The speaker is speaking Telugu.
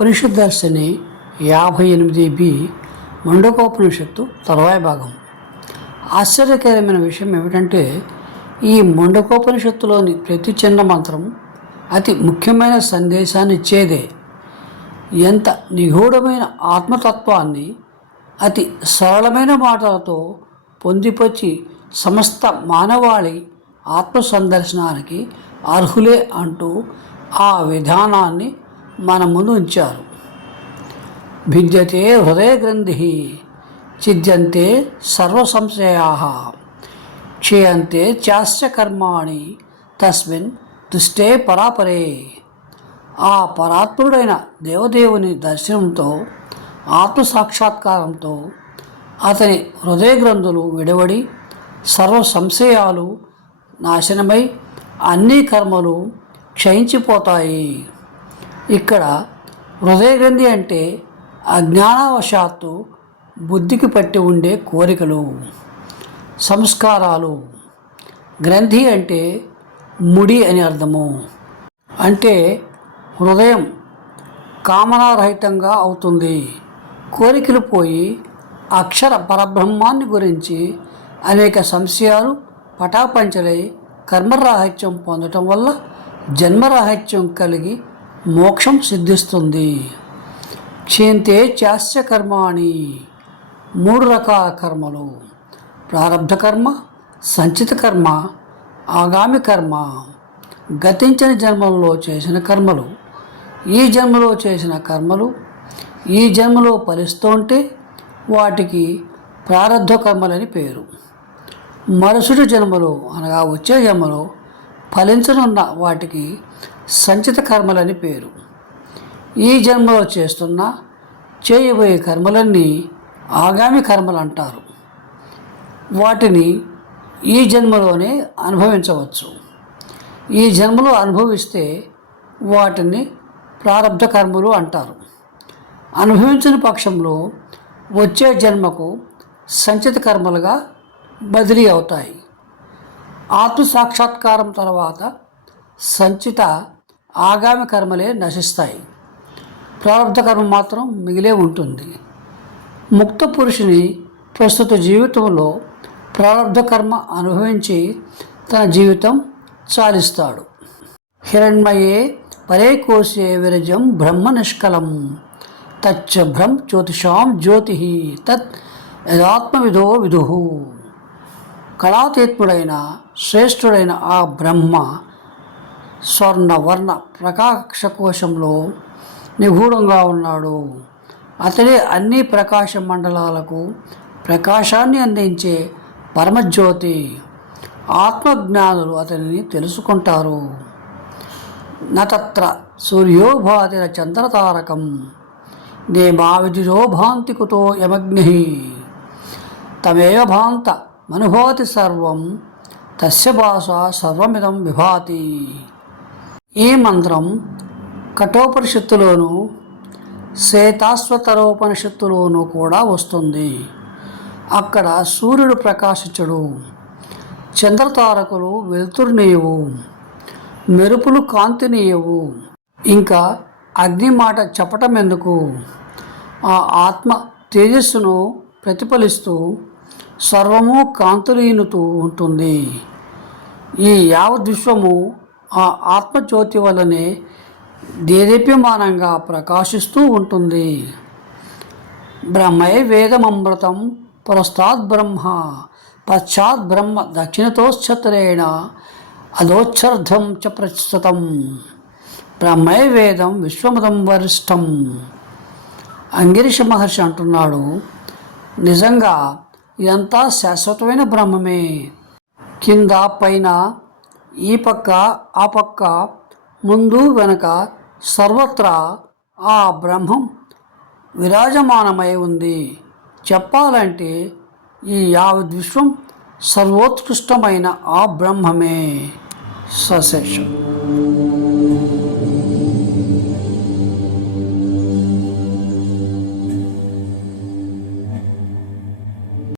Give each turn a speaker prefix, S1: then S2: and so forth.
S1: ఉపనిషద్దర్శిని యాభై ఎనిమిది బి మండకోపనిషత్తు తర్వాయి భాగం. ఆశ్చర్యకరమైన విషయం ఏమిటంటే ఈ ముండకోపనిషత్తులోని ప్రతి చిన్న మంత్రం అతి ముఖ్యమైన సందేశాన్ని ఇచ్చేదే. ఎంత నిగూఢమైన ఆత్మతత్వాన్ని అతి సరళమైన మాటలతో పొందిపచ్చి సమస్త మానవాళి ఆత్మ సందర్శనానికి అర్హులే అంటూ ఆ విధానాన్ని మన ముందు ఉంచారు. భిద్యతే హృదయ గ్రంథి చిద్యంతే సర్వసంశయా క్షీయంతే చాస్య కర్మాణి తస్మిన్ దుష్టే పరాపరే. ఆ పరాత్ముడైన దేవదేవుని దర్శనంతో ఆత్మ సాక్షాత్కారంతో అతని హృదయ గ్రంథులు విడవడి సర్వ సంశయాలు నాశనమై అన్ని కర్మలు క్షయించిపోతాయి. ఇక్కడ హృదయ గ్రంథి అంటే అజ్ఞానవశాత్తు బుద్ధికి పట్టి ఉండే కోరికలు సంస్కారాలు. గ్రంథి అంటే ముడి అని అర్థము. అంటే హృదయం కామనారహితంగా అవుతుంది. కోరికలు పోయి అక్షర పరబ్రహ్మాన్ని గురించి అనేక సంశయాలు పటాపంచలై కర్మరాహిత్యం పొందటం వల్ల జన్మరాహిత్యం కలిగి మోక్షం సిద్ధిస్తుంది. క్షీంతే చాస్య కర్మాణి. మూడు రకాల కర్మలు. ప్రారంభ కర్మ సంచిత కర్మ ఆగామి కర్మ. గతించిన జన్మల్లో చేసిన కర్మలు. ఈ జన్మలో చేసిన కర్మలు ఈ జన్మలో ఫలిస్తుంటే వాటికి ప్రారంభ కర్మలని పేరు. మరుసటి జన్మలో అనగా వచ్చే జన్మలో ఫలించనున్న వాటికి సంచిత కర్మలని పేరు. ఈ జన్మలో చేస్తున్న చేయబోయే కర్మలన్నీ ఆగామి కర్మలు అంటారు వాటిని ఈ జన్మలోనే అనుభవించవచ్చు. ఈ జన్మలో అనుభవిస్తే వాటిని ప్రారంభ కర్మలు అంటారు. అనుభవించిన పక్షంలో వచ్చే జన్మకు సంచిత కర్మలుగా బదిలీ అవుతాయి. ఆత్మ సాక్షాత్కారం తర్వాత సంచిత ఆగామి కర్మలే నశిస్తాయి. ప్రారంభ కర్మ మాత్రం మిగిలే ఉంటుంది. ముక్త పురుషుని ప్రస్తుత జీవితంలో ప్రారంభ కర్మ అనుభవించి తన జీవితం చాలిస్తాడు. హిరణ్మయే పరే కోసే విరజం బ్రహ్మ నిష్కలం. తచ్చ భ్రం జ్యోతిషాం జ్యోతి తత్ యదాత్మవిధో విధు కళాతీత్ముడైన శ్రేష్ఠుడైన ఆ బ్రహ్మ స్వర్ణ వర్ణ ప్రకాశ కోశంలో నిగూఢంగా ఉన్నాడు. అతడే అన్ని ప్రకాశ మండలాలకు ప్రకాశాన్ని అందించే పరమజ్యోతి. ఆత్మజ్ఞానులు అతనిని తెలుసుకుంటారు. నత్ర సూర్యోభాతిన చంద్రతారకం నేమావిధిరో భాంతి కుతో యమగ్ని తమేవ భాంత మనుభవతి సర్వం తస్య భాష సర్వమిదం విభాతి. ఈ మంత్రం కఠోపనిషత్తులోను శ్వేతాశ్వతరోపనిషత్తులోనూ కూడా వస్తుంది. అక్కడ సూర్యుడు ప్రకాశించడు చంద్రతారకులు వెలుతురునీయవు మెరుపులు కాంతినీయవు. ఇంకా అగ్ని మాట చెప్పటం ఎందుకు ఆ ఆత్మ తేజస్సును ప్రతిఫలిస్తూ సర్వము కాంతులీనుతూ ఉంటుంది. ఈ యావద్విశ్వము ఆ ఆత్మజ్యోతి వల్లనే దేదీప్యమానంగా ప్రకాశిస్తూ ఉంటుంది. బ్రహ్మై వేదమమృతం పురస్తాద్ బ్రహ్మ పశ్చాత్ బ్రహ్మ దక్షిణతోశ్చత్రేణ అధోచ్ఛర్ధం చ ప్రస్తుతం. బ్రహ్మై వేదం విశ్వమతం వరిష్టం. అంగిరిష మహర్షి అంటున్నాడు నిజంగా ఇదంతా శాశ్వతమైన బ్రహ్మమే. కింద పైన ఈ పక్క ఆ పక్క ముందు వెనక సర్వత్రా ఆ బ్రహ్మం విరాజమానమై ఉంది. చెప్పాలంటే ఈ యావత్ విశ్వం సర్వోత్కృష్టమైన ఆ బ్రహ్మమే. సశేషం.